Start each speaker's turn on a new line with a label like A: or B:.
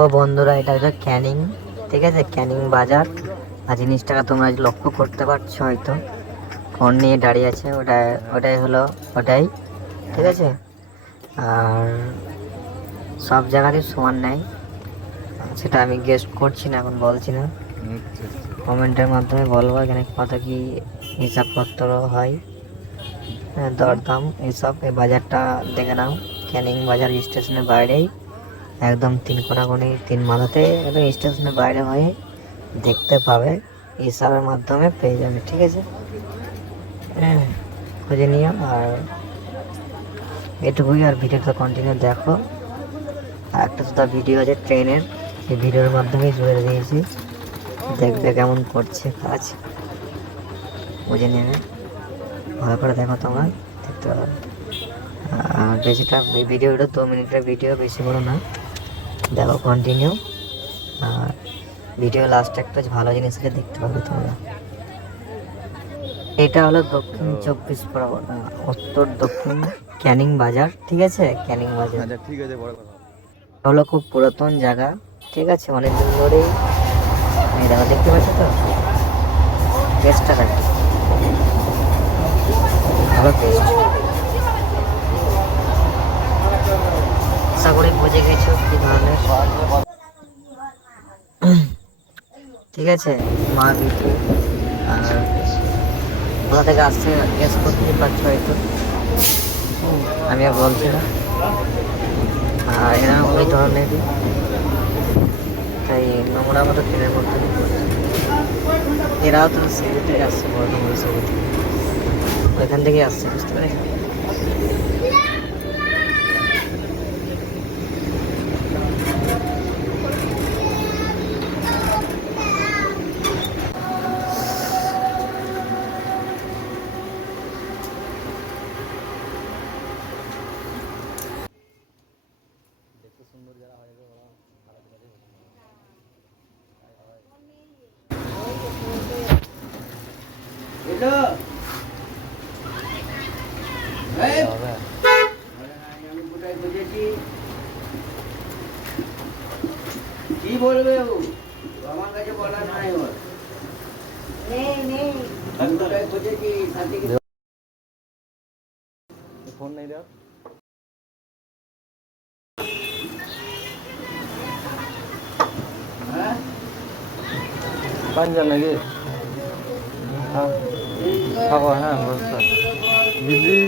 A: ও বন্ধুরা এটা হচ্ছে ক্যানিং ঠিক আছে? ক্যানিং বাজার। আর জিনিসটাকে তোমরা লক্ষ্য করতে পারছ হয়তো। ফোন নিয়ে দাঁড়িয়ে আছে ওটা ওটাই হলো ওটাই ঠিক আছে? আর সব জায়গারই সমান নেই। সেটা আমি গেস্ট করছি না এখন বলছি না। কমেন্টের মাধ্যমে বলব এখানে কত কি হিসাবপত্র হয়। হ্যাঁ, দরদাম এসব এই বাজারটা দেখে নাও। ক্যানিং বাজার স্টেশনের বাইরেই। একদম তিন কোনাকুনি তিন মাথাতে একদম স্টেশনের বাইরে হয়ে দেখতে পাবে। হিসাবের মাধ্যমে পেয়ে যাবে ঠিক আছে? হ্যাঁ, খুঁজে নিও আর এটুকুই আর ভিডিওটা কন্টিনিউ দেখো। আর একটা তো ভিডিও আছে ট্রেনের সেই ভিডিওর মাধ্যমেই জুড়ে দিয়েছি। দেখবে কেমন করছে কাজ। বুঝে নেবে। ভালো করে দেখো তোমরা দেখতে পাবে। আর বেশিটা ভিডিওটা দু মিনিটের ভিডিও বেশি বড় না। দেখো কন্টিনিউ আর ভিডিও লাস্টে একটা ভালো জিনিস হলে দেখতে পাবে তোমরা। এটা হলো দক্ষিণ চব্বিশ পরগনা উত্তর দক্ষিণ ক্যানিং বাজার ঠিক আছে? ক্যানিং বাজার।
B: আচ্ছা ঠিক আছে বড় কথা।
A: হলো খুব পুরাতন জায়গা ঠিক আছে? অনেক দিন ধরেই দেখো দেখতে পাচ্ছ তো? পেস্টটা দেখো ভালো পেস্ট আশা করি বুঝে গেছো কি ধরনের? ঠিক আছে? মা বিটু আর কোথা থেকে আসছে গেস করতে পারছ হয়তো আমি আর বলছি না। আর এরা ওই ধরনেরই তাই নোংরা মতো ট্রেনের মধ্যে এরাও তো সিবি থেকে আসছে বর্ধমান সিবি থেকে ওইখান থেকে আসছে, বুঝতে পারি
C: কি বলবে ও আমার কাছে বলার নাই ওর
B: ফোন নাই
C: হ্যাঁ।
B: পাঞ্জাব নাকি খাব হ্যাঁ বলছো দিদি